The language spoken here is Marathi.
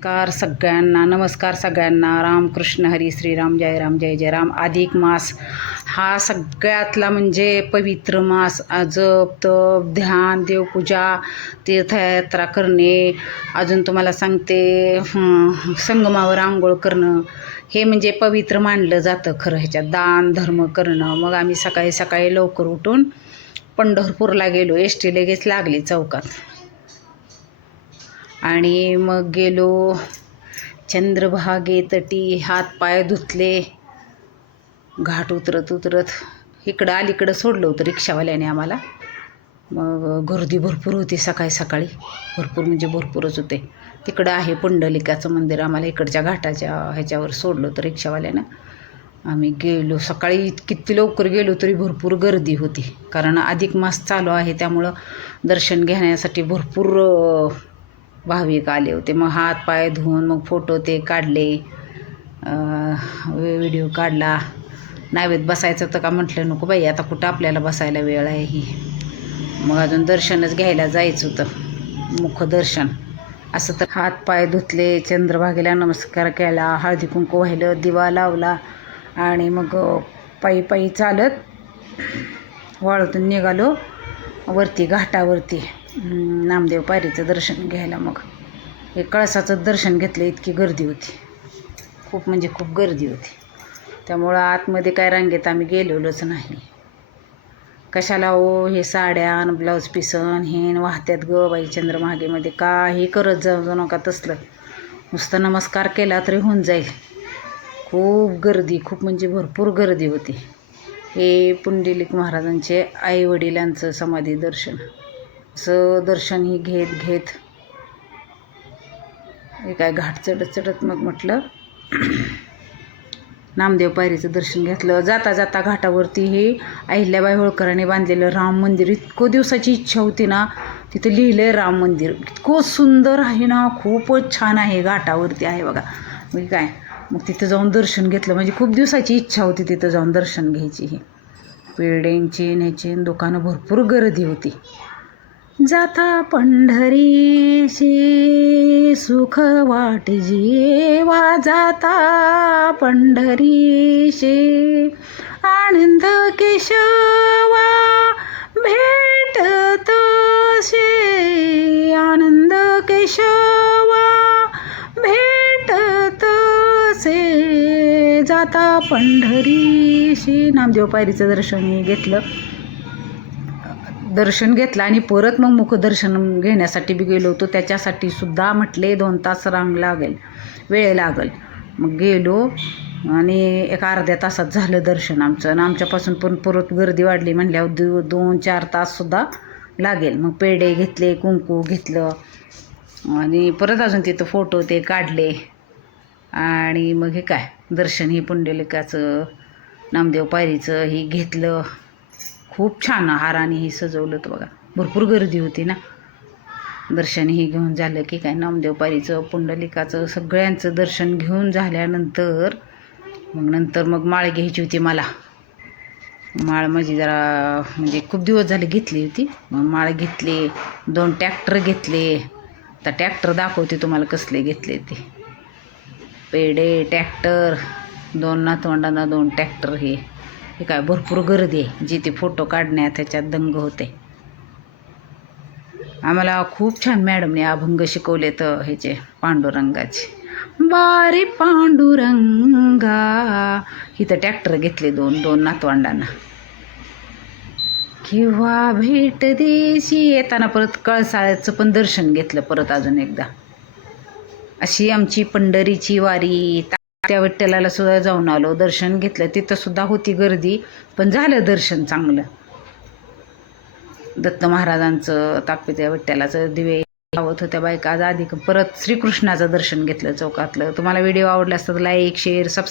नमस्कार सगळ्यांना. रामकृष्ण हरी श्रीराम, जय राम जय जय राम. अधिक मास हा सगळ्यातला म्हणजे पवित्र मास. जप तप ध्यान देवपूजा तीर्थयात्रा करणे, अजून तुम्हाला सांगते संगमावर आंघोळ करणं, हे म्हणजे पवित्र मानलं जातं खरं. ह्याच्यात दान धर्म करणं. मग आम्ही सकाळी सकाळी लवकर उठून पंढरपूरला गेलो. एस टी लगेच लागली चौकात आणि मग गेलो चंद्रभागेतटी. हात पाय धुतले. घाट उतरत इकडं अलीकडं सोडलं होतं रिक्षावाल्याने आम्हाला. मग गर्दी भरपूर होती सकाळी सकाळी. भरपूर म्हणजे भरपूरच होते. तिकडं आहे पुंडलिकाचं मंदिर. आम्हाला इकडच्या घाटाच्या ह्याच्यावर सोडलं होतं रिक्षावाल्यानं. आम्ही गेलो सकाळी. किती लवकर गेलो तरी भरपूर गर्दी होती, कारण अधिक मास चालू आहे. त्यामुळं दर्शन घेण्यासाठी भरपूर भाविक आले होते. मग हात पाय धुवून मग फोटो ते काढले, व्हिडिओ काढला. नावेत बसायचं तर का म्हटलं नको बाई, आता कुठं आपल्याला बसायला वेळ आहे ही. मग अजून दर्शनच घ्यायला जायचं होतं, मुखदर्शन. असं तर हात पाय धुतले, चंद्रभागेला नमस्कार केला, हळदी कुंकू वाहिलं, दिवा लावला आणि मग पायी पायी चालत वाळूतून निघालो वरती घाटावरती नामदेव पायरीचं दर्शन घ्यायला. मग हे कळसाचं दर्शन घेतलं. इतकी गर्दी होती, खूप म्हणजे खूप गर्दी होती. त्यामुळं आतमध्ये काय रांगेत आम्ही गेलेलोच नाही. कशाला हो हे साड्या ब्लाऊज पिसन हेन वाहत्यात ग बाई चंद्रभागेमध्ये. काही करत जाऊ नका तसलं. नुसतं नमस्कार केला तरी होऊन जाईल. खूप गर्दी, खूप म्हणजे भरपूर गर्दी होती. हे पुंडलिक महाराजांचे आईवडिलांचं समाधी दर्शन. असं दर्शन ही घेत हे काय घाट चढत मग म्हटलं नामदेव पायरीचं दर्शन घेतलं. जाता जाता घाटावरती हे अहिल्याबाई होळकरांनी बांधलेलं राम मंदिर. इतकं दिवसाची इच्छा होती ना, तिथं लिहिलं आहे राम मंदिर. इतकं सुंदर आहे ना, खूपच छान आहे. घाटावरती आहे बघा. मग तिथं जाऊन दर्शन घेतलं. म्हणजे खूप दिवसाची इच्छा होती तिथं जाऊन दर्शन घ्यायची. ही पेड्यांची न्यायची दुकानं, भरपूर गर्दी होती. जाता पंढरीशी सुख वाटे जीवा, जाता पंढरीशी आनंद केशवा भेटतोसे, आनंद केशवा भेटतोसे, जाता पंढरीशी. नामदेव पायरीचं दर्शन घेतलं आणि परत मग मुखदर्शन घेण्यासाठी बी गेलो होतो. त्याच्यासाठी सुद्धा म्हटले 2 तास वेळ लागेल. मग गेलो आणि एका अर्ध्या तासात झालं दर्शन आमचं. आणि आमच्यापासून पण परत गर्दी वाढली म्हणल्यावर 2-4 ताससुद्धा लागेल. मग पेढे घेतले, कुंकू घेतलं आणि परत अजून तिथं फोटो ते काढले. आणि मग हे काय दर्शन ही पुंडलिकाचं नामदेव पायरीचं ही घेतलं. खूप छान हाराने ही सजवलं होतं बघा. भरपूर गर्दी होती ना. दर्शन ही घेऊन झालं की काय नामदेव पायरीचं पुंडलिकाचं सगळ्यांचं दर्शन घेऊन झाल्यानंतर मग माळ घ्यायची होती मला. माळ माझी जरा म्हणजे खूप दिवस झाले घेतली होती. मग माळ घेतली. 2 ट्रॅक्टर घेतले. आता ट्रॅक्टर दाखवते तुम्हाला कसले घेतले ते. पेढे ट्रॅक्टर, 2 नातवंडांना 2 ट्रॅक्टर. हे काय भरपूर गर्दी आहे. जिथे फोटो काढण्यात त्याच्यात दंग होते. आम्हाला खूप छान मॅडमने अभंग शिकवले तर ह्याचे पांडुरंगाचे. बारी पांडुरंगा. इथं ट्रॅक्टर घेतले 2 नातवंडांना. किंवा भेट देशी. येताना परत कळसाळ्याचं पण दर्शन घेतलं परत अजून एकदा. अशी आमची पंढरीची वारी. त्या विठ्ठलाला सुद्धा जाऊन आलो, दर्शन घेतलं. तिथं सुद्धा होती गर्दी, पण झालं दर्शन चांगलं. दत्त महाराजांचं, ताकपित्या विठ्ठलाचं दिवे लावत होत्या बायका. आज आधी परत श्रीकृष्णाचं दर्शन घेतलं चौकातलं. तुम्हाला व्हिडिओ आवडला असता तर लाईक शेअर सबस्क्राईब